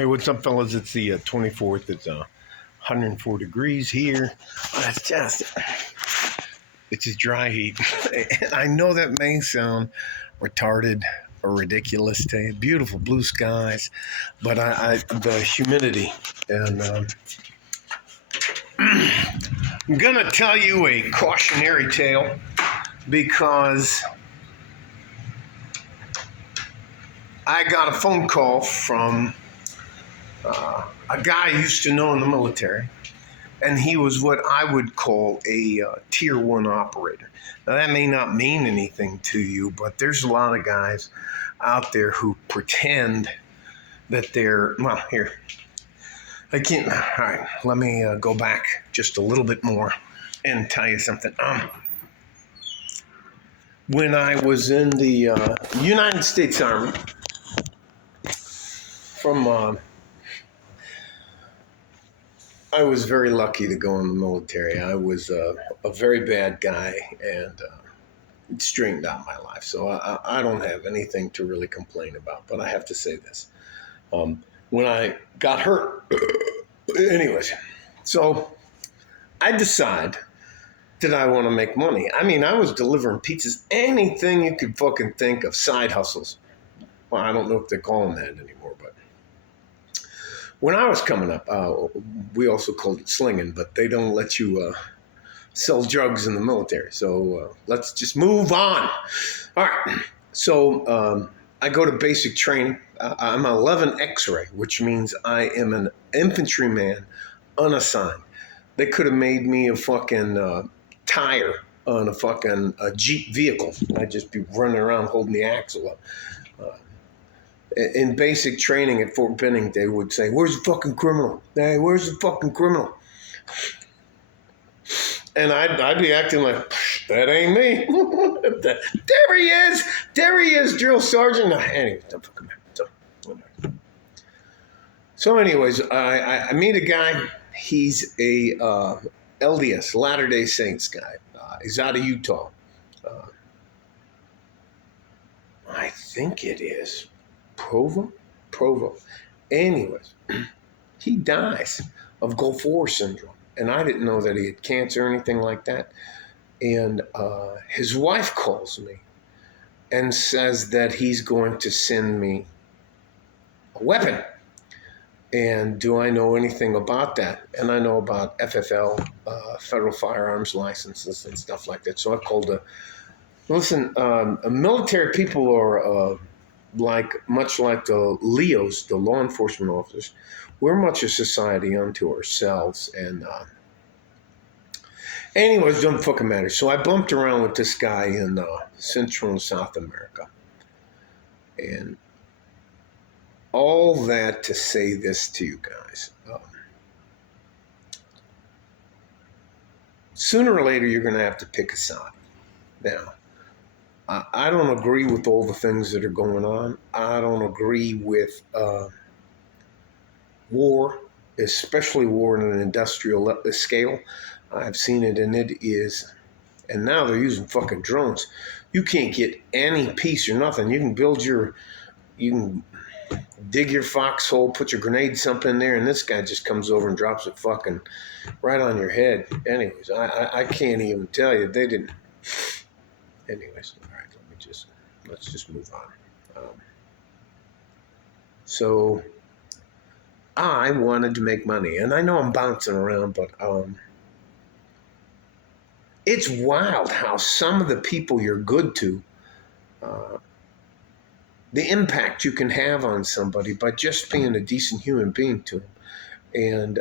Hey, what's up, fellas? It's the 24th. It's 104 degrees here. It's just dry heat. And I know that may sound retarded or ridiculous to you. Beautiful blue skies, but the humidity. And I'm going to tell you a cautionary tale because I got a phone call from a guy I used to know in the military, and he was what I would call a tier one operator. Now, that may not mean anything to you, but there's a lot of guys out there who pretend that they're, well, here, I can't, all right, let me go back just a little bit more and tell you something. When I was in the United States Army, I was very lucky to go in the military. I was a very bad guy, and it straightened out my life. So I don't have anything to really complain about. But I have to say this. When I got hurt, anyways, so I decide that I want to make money. I mean, I was delivering pizzas, anything you could fucking think of, side hustles. Well, I don't know if they call them that anymore, but when I was coming up, we also called it slinging, but they don't let you sell drugs in the military. So let's just move on. All right. So I go to basic training. I'm 11 X-ray, which means I am an infantryman unassigned. They could have made me a fucking tire on a fucking Jeep vehicle. I'd just be running around holding the axle up. In basic training at Fort Benning, they would say, "Where's the fucking criminal? Hey, where's the fucking criminal?" And I'd be acting like, that ain't me. There he is. There he is, drill sergeant. Anyway, don't fucking matter. So anyways, I meet a guy. He's a LDS, Latter-day Saints guy. He's out of Utah. I think it is Provo. Anyways, he dies of Gulf War syndrome. And I didn't know that he had cancer or anything like that. And his wife calls me and says that he's going to send me a weapon. And do I know anything about that? And I know about FFL, federal firearms licenses and stuff like that. So I called listen, military people are much like the LEOs, the law enforcement officers. We're much a society unto ourselves. And anyways, don't fucking matter. So I bumped around with this guy in Central and South America. And all that to say this to you guys. Sooner or later, you're going to have to pick a side. Now, I don't agree with all the things that are going on. I don't agree with war, especially war on an industrial scale. I've seen it, and it is, and now they're using fucking drones. You can't get any peace or nothing. You can dig your foxhole, put your grenade sump in there, and this guy just comes over and drops it fucking right on your head. Anyways, I can't even tell you. They didn't. Anyways, all right, let's just move on. So I wanted to make money, and I know I'm bouncing around, but it's wild how some of the people you're good to, the impact you can have on somebody by just being a decent human being to them. And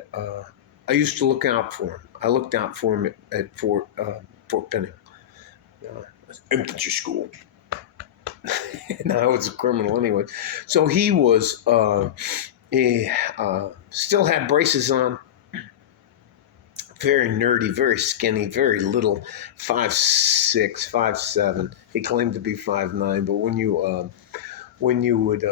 I used to look out for him. I looked out for him at Fort Benning, infantry school. And I was a criminal anyway. So he was, he still had braces on. Very nerdy, very skinny, very little, 5'6", 5'7". He claimed to be 5'9", but when you would,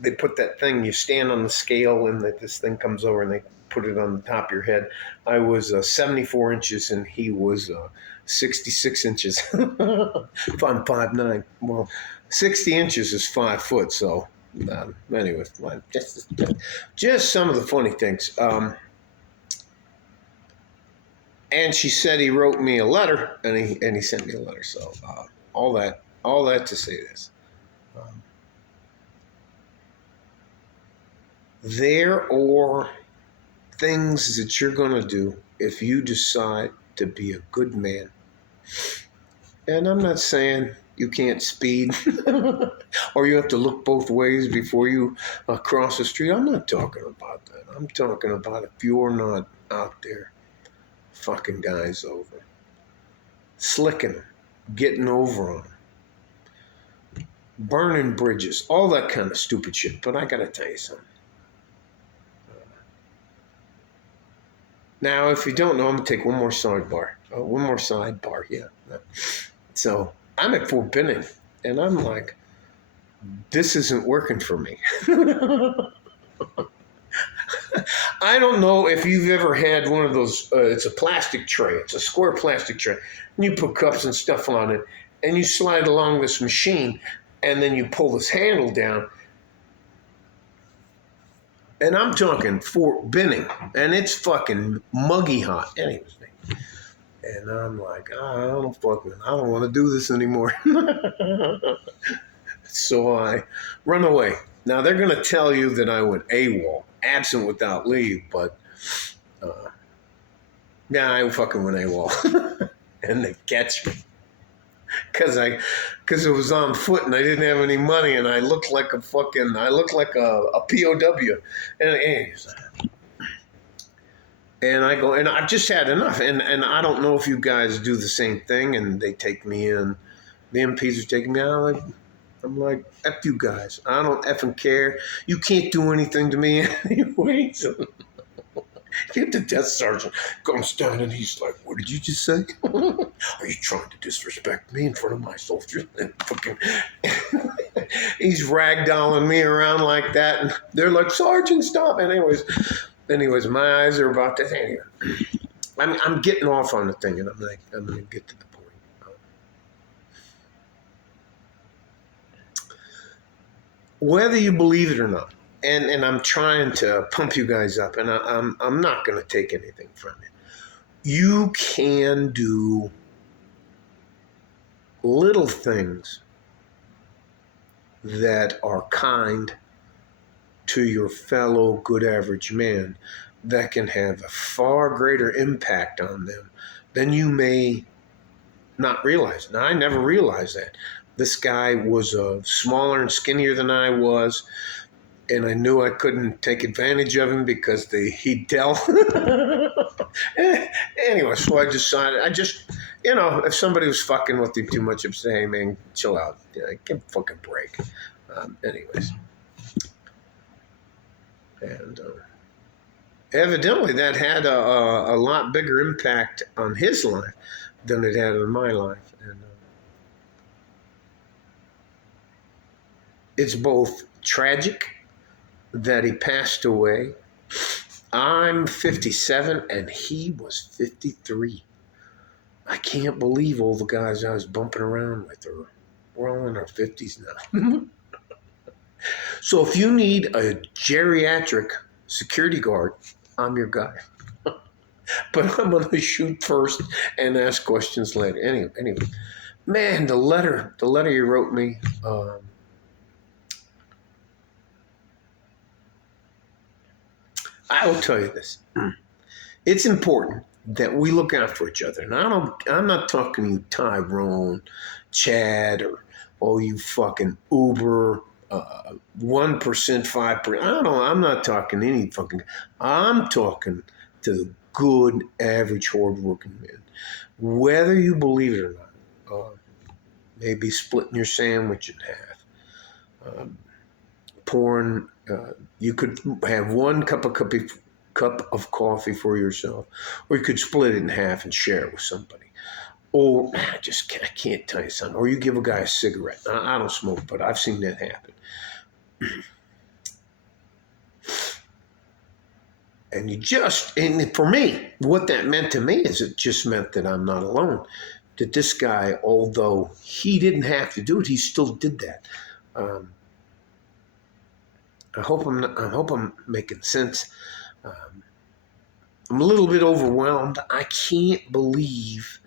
they put that thing, you stand on the scale and this thing comes over and they put it on the top of your head. I was 74 inches and he was 66 inches. If I'm 5'9", well, 60 inches is 5 foot, so Anyway, just some of the funny things. And she said he wrote me a letter, and he sent me a letter. So all that to say this. Um, there are things that you're going to do if you decide to be a good man. And I'm not saying you can't speed or you have to look both ways before you cross the street. I'm not talking about that. I'm talking about if you're not out there fucking guys over, slicking them, getting over on them, burning bridges, all that kind of stupid shit. But I got to tell you something. Now, if you don't know, I'm going to take one more sidebar. Yeah. So I'm at Fort Benning, and I'm like, this isn't working for me. I don't know if you've ever had one of those, it's a plastic tray. It's a square plastic tray. And you put cups and stuff on it, and you slide along this machine, and then you pull this handle down. And I'm talking Fort Benning, and it's fucking muggy hot. Anyways, and I'm like, I don't want to do this anymore. So I run away. Now they're going to tell you that I went AWOL, absent without leave, but I fucking went AWOL. And they catch me. Because it was on foot and I didn't have any money and I looked like a POW. And I go, and I've just had enough. And I don't know if you guys do the same thing and they take me in. The MPs are taking me out. I'm like, F you guys. I don't effing care. You can't do anything to me anyways. Get the death sergeant comes down and he's like, what did you just say? Are you trying to disrespect me in front of my soldiers? And fucking he's ragdolling me around like that. And they're like, Sergeant, stop. And anyways, my eyes are about to, anyway. I'm getting off on the thing and I'm going to get to the point. Whether you believe it or not, and I'm trying to pump you guys up, and I'm not going to take anything from you. You can do little things that are kind to your fellow good average man that can have a far greater impact on them than you may not realize. Now, I never realized that. This guy was smaller and skinnier than I was. And I knew I couldn't take advantage of him because he dealt. Anyway, so I decided, if somebody was fucking with you too much, I'd say, hey, man, chill out. Give a fucking break. Anyways. And evidently that had a lot bigger impact on his life than it had on my life. And it's both tragic that he passed away. I'm 57 and he was 53. I can't believe all the guys I was bumping around with we're all in our 50s now. So if you need a geriatric security guard, I'm your guy. But I'm going to shoot first and ask questions later. Anyway, man, the letter you wrote me, I will tell you this. It's important that we look out for each other. And I'm not talking to you Tyrone, Chad, or all you fucking Uber, 1%, 5%. I don't know. I'm not talking any fucking. I'm talking to the good, average, hardworking man. Whether you believe it or not, maybe splitting your sandwich in half, pouring. You could have one cup of coffee for yourself, or you could split it in half and share it with somebody. Or I can't tell you something. Or you give a guy a cigarette. I don't smoke, but I've seen that happen. And for me, what that meant to me is it just meant that I'm not alone. That this guy, although he didn't have to do it, he still did that. I hope I'm making sense. Um, I'm a little bit overwhelmed. I can't believe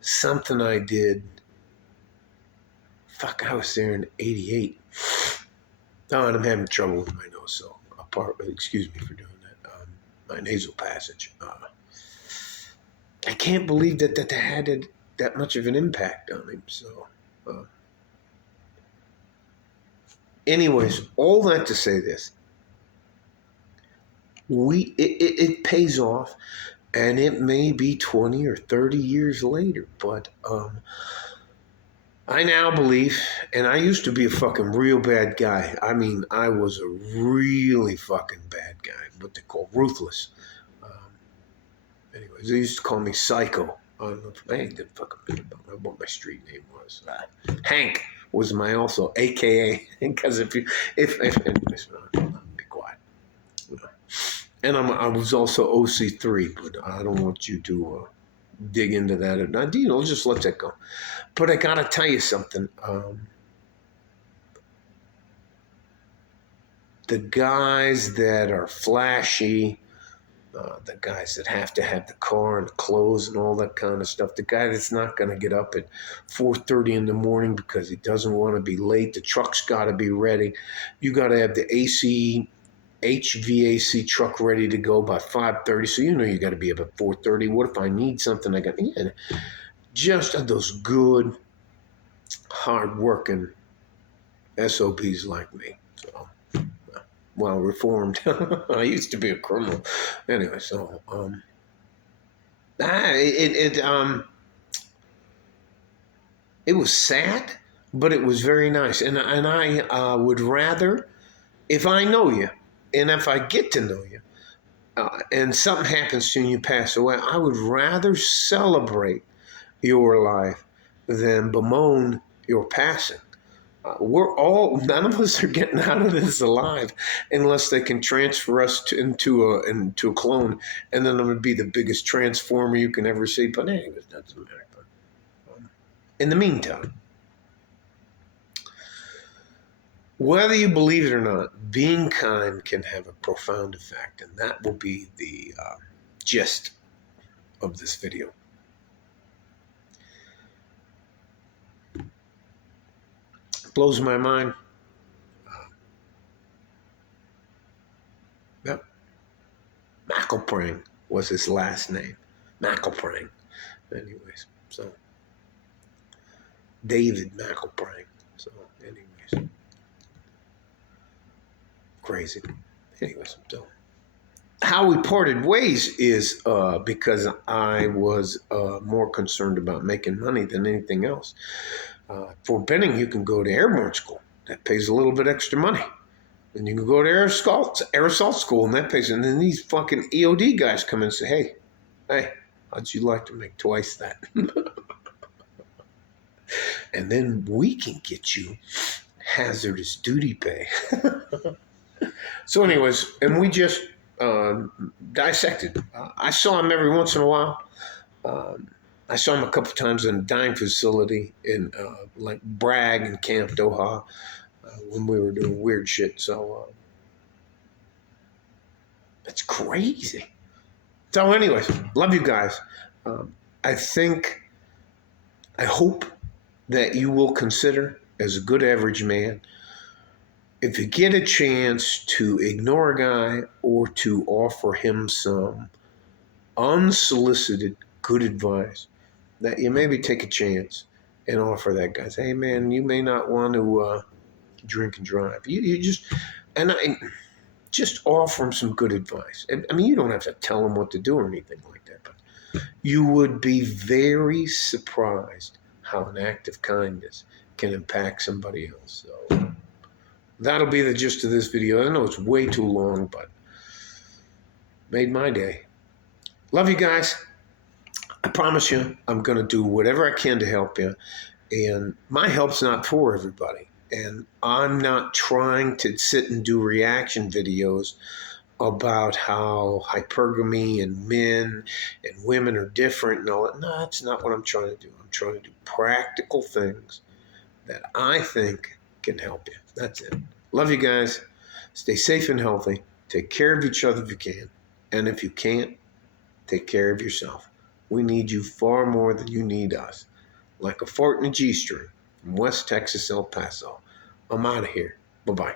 something I did. Fuck, I was there in '88. Oh, and I'm having trouble with my nose, so excuse me for doing that. My nasal passage. I can't believe that had that much of an impact on him. So, uh, anyways, all that to say this: it pays off, and it may be 20 or 30 years later, but I now believe, and I used to be a fucking real bad guy. I mean, I was a really fucking bad guy, what they call ruthless. Anyways, they used to call me Psycho. I didn't fucking remember what my street name was. Hank was my also, AKA, because anyways, be quiet. And I was also OC3, but I don't want you to dig into that. Just let that go. But I gotta tell you something. The guys that are flashy, the guys that have to have the car and the clothes and all that kind of stuff. The guy that's not going to get up at 4:30 in the morning because he doesn't want to be late. The truck's got to be ready. You got to have the HVAC truck ready to go by 5:30. So you got to be up at 4:30. What if I need something? I got just those good, hard-working SOBs like me. So. Well, reformed. I used to be a criminal. Anyway, so it was sad, but it was very nice, and I would rather, if I know you, and if I get to know you, and something happens to you and you pass away, I would rather celebrate your life than bemoan your passing. None of us are getting out of this alive unless they can transfer us into a clone, and then I'm going to be the biggest transformer you can ever see. But anyways, that doesn't matter. But, in the meantime, whether you believe it or not, being kind can have a profound effect, and that will be the gist of this video. Blows my mind. Yep. McElprang was his last name. McElprang. Anyways, so David McElprang. So, anyways, crazy. Anyways, so how we parted ways is because I was more concerned about making money than anything else. For Benning, you can go to airborne school. That pays a little bit extra money. And you can go to air assault school, and that pays. And then these fucking EOD guys come in and say, hey, how'd you like to make twice that? And then we can get you hazardous duty pay. So anyways, and we just dissected. I saw him every once in a while. I saw him a couple times in a dining facility in like Bragg and Camp Doha when we were doing weird shit. So it's crazy. So anyways, love you guys. I hope that you will consider, as a good average man, if you get a chance to ignore a guy or to offer him some unsolicited good advice, that you maybe take a chance and offer that guy. Say, hey man, you may not want to drink and drive. You just offer him some good advice. I mean, you don't have to tell him what to do or anything like that, but you would be very surprised how an act of kindness can impact somebody else. So that'll be the gist of this video. I know it's way too long, but made my day. Love you guys. I promise you, I'm going to do whatever I can to help you. And my help's not for everybody. And I'm not trying to sit and do reaction videos about how hypergamy and men and women are different and all that. No, that's not what I'm trying to do. I'm trying to do practical things that I think can help you. That's it. Love you guys. Stay safe and healthy. Take care of each other if you can. And if you can't, take care of yourself. We need you far more than you need us. Like a fort in a G string from West Texas, El Paso. I'm out of here. Bye-bye.